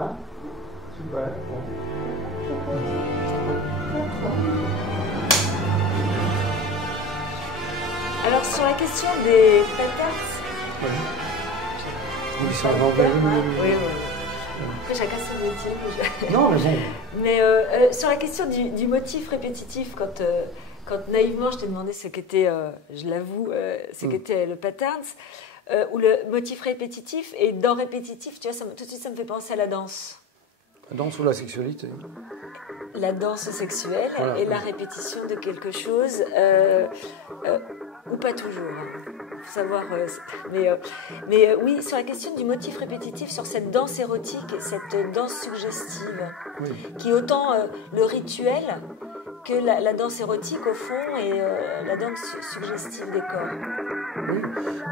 Hein? Super. Bon. Alors, sur la question des patterns, Oui. Oui, ça va envers oui. Après, chacun son métier. Non, mais bon. Mais sur la question du motif répétitif, quand naïvement je t'ai demandé ce qu'était, je l'avoue, ce qu'était le patterns, ou le motif répétitif, et dans répétitif, tu vois, tout de suite ça me fait penser à la danse. La danse ou la sexualité? La danse sexuelle, voilà, et la répétition de quelque chose, ou pas toujours. Il faut savoir. Mais oui, sur la question du motif répétitif, sur cette danse érotique, cette danse suggestive, oui. qui est autant le rituel que la danse érotique, au fond, et la danse suggestive des corps. Oui,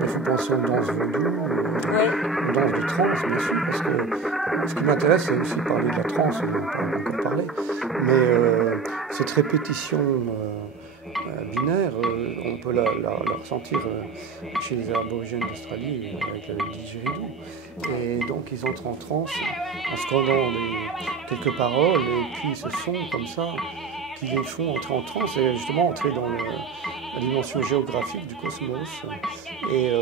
il faut penser aux danses vaudou, aux danses de trance, bien sûr, parce que ce qui m'intéresse, c'est aussi parler de la trance, on n'a pas encore parlé, mais cette répétition binaire, on peut la ressentir chez les aborigènes d'Australie avec le didgeridoo. Et donc ils entrent en transe en scandant quelques paroles, et puis ce son comme ça, qui les font entrer en transe et justement entrer dans la dimension géographique du cosmos. Et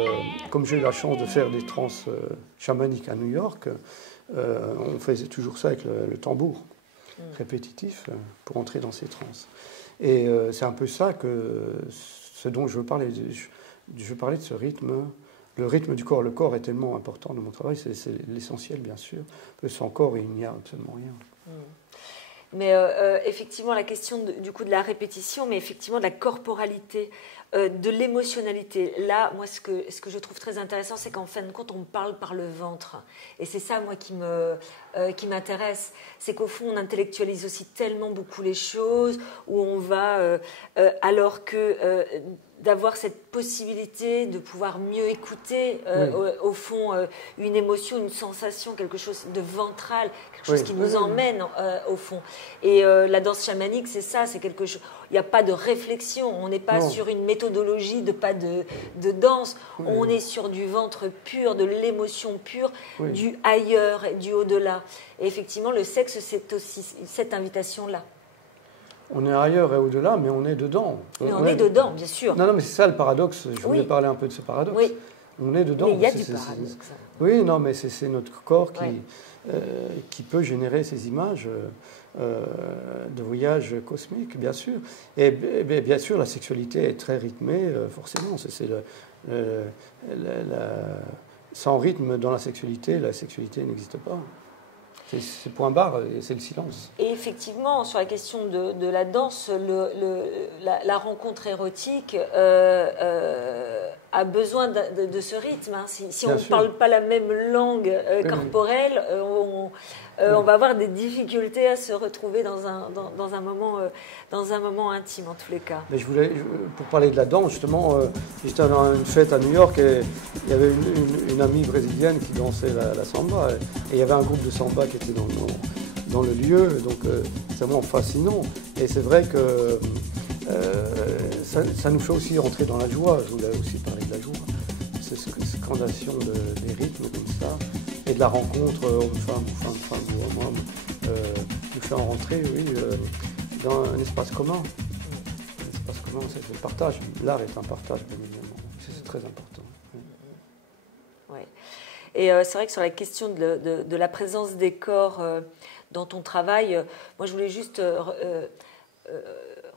comme j'ai eu la chance de faire des transes chamaniques à New York, on faisait toujours ça avec le tambour répétitif pour entrer dans ces transes. Et c'est un peu ça ce dont je veux parler. Je veux parler de ce rythme, le rythme du corps. Le corps est tellement important dans mon travail, c'est l'essentiel bien sûr. Sans corps, il n'y a absolument rien. Mais effectivement, la question du coup de la répétition, mais effectivement de la corporalité, de l'émotionnalité. Là, moi, ce que je trouve très intéressant, c'est qu'en fin de compte, on parle par le ventre. Et c'est ça, moi, qui m'intéresse. C'est qu'au fond, on intellectualise aussi tellement beaucoup les choses, où on va, alors que d'avoir cette possibilité de pouvoir mieux écouter, au fond, une émotion, une sensation, quelque chose de ventral, quelque chose qui nous emmène au fond. Et la danse chamanique, c'est ça, c'est quelque chose. Il n'y a pas de réflexion, on n'est pas sur une méthodologie de pas de danse, on est sur du ventre pur, de l'émotion pure, du ailleurs, du au-delà. Et effectivement, le sexe, c'est aussi cette invitation-là. On est ailleurs et au-delà, mais on est dedans. Mais on est dedans, bien sûr. Non, mais c'est ça le paradoxe. Je voulais parler un peu de ce paradoxe. Oui. On est dedans. Mais il y a du paradoxe. Oui, non, mais c'est notre corps qui peut générer ces images de voyage cosmique, bien sûr. Et bien sûr, la sexualité est très rythmée, forcément. Sans rythme dans la sexualité n'existe pas. C'est point barre et c'est le silence. Et effectivement, sur la question de la danse, la rencontre érotique a besoin de ce rythme. Hein. Si on ne parle pas la même langue corporelle, on va avoir des difficultés à se retrouver dans un moment intime, en tous les cas. Mais pour parler de la danse, justement, j'étais à une fête à New York et il y avait une amie brésilienne qui dansait la samba. Et il y avait un groupe de samba qui était dans le lieu, donc c'est vraiment fascinant. Et c'est vrai que ça nous fait aussi rentrer dans la joie. Je voulais aussi parler de la joie. C'est cette scandation des rythmes comme ça, et de la rencontre homme-femme, ou femme-femme, ou homme-homme, nous fait en rentrer, dans un espace commun. Un espace commun, c'est le partage. L'art est un partage, bien évidemment. C'est très important. Ouais. Et c'est vrai que sur la question de la présence des corps dans ton travail, moi je voulais juste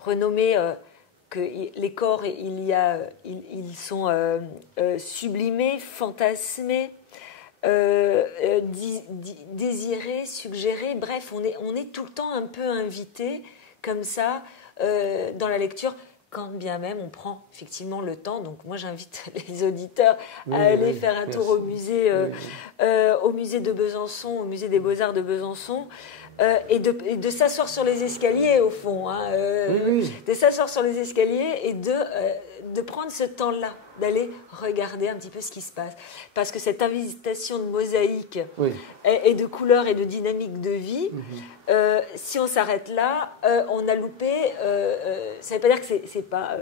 renommer que les corps, ils sont sublimés, fantasmés, désirés, suggérés. Bref, on est tout le temps un peu invité comme ça dans la lecture. Quand bien même on prend effectivement le temps. Donc moi j'invite les auditeurs à aller faire un tour au musée de Besançon, au musée des Beaux-Arts de Besançon, et de s'asseoir sur les escaliers au fond, hein, de s'asseoir sur les escaliers et de prendre ce temps-là, d'aller regarder un petit peu ce qui se passe. Parce que cette invitation de mosaïque et de couleurs et de dynamique de vie, si on s'arrête là, on a loupé, ça ne veut pas dire que c'est pas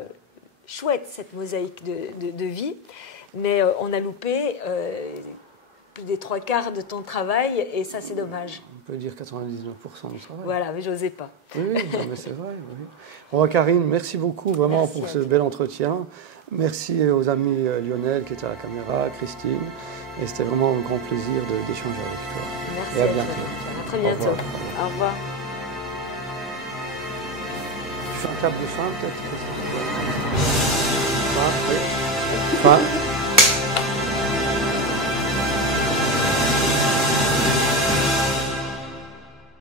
chouette cette mosaïque de vie, mais on a loupé plus des 3/4 de ton travail, et ça, c'est dommage. On peut dire 99% du travail. Voilà, mais j'osais pas. Oui, non, mais c'est vrai. Oui. Bon, Karine, merci beaucoup vraiment Merci pour ce bel entretien. Merci aux amis Lionel qui était à la caméra, Christine. Et c'était vraiment un grand plaisir d'échanger avec toi. Merci et à bientôt. À très bientôt. Au revoir. Je fais un clap de fin, peut-être. Fin.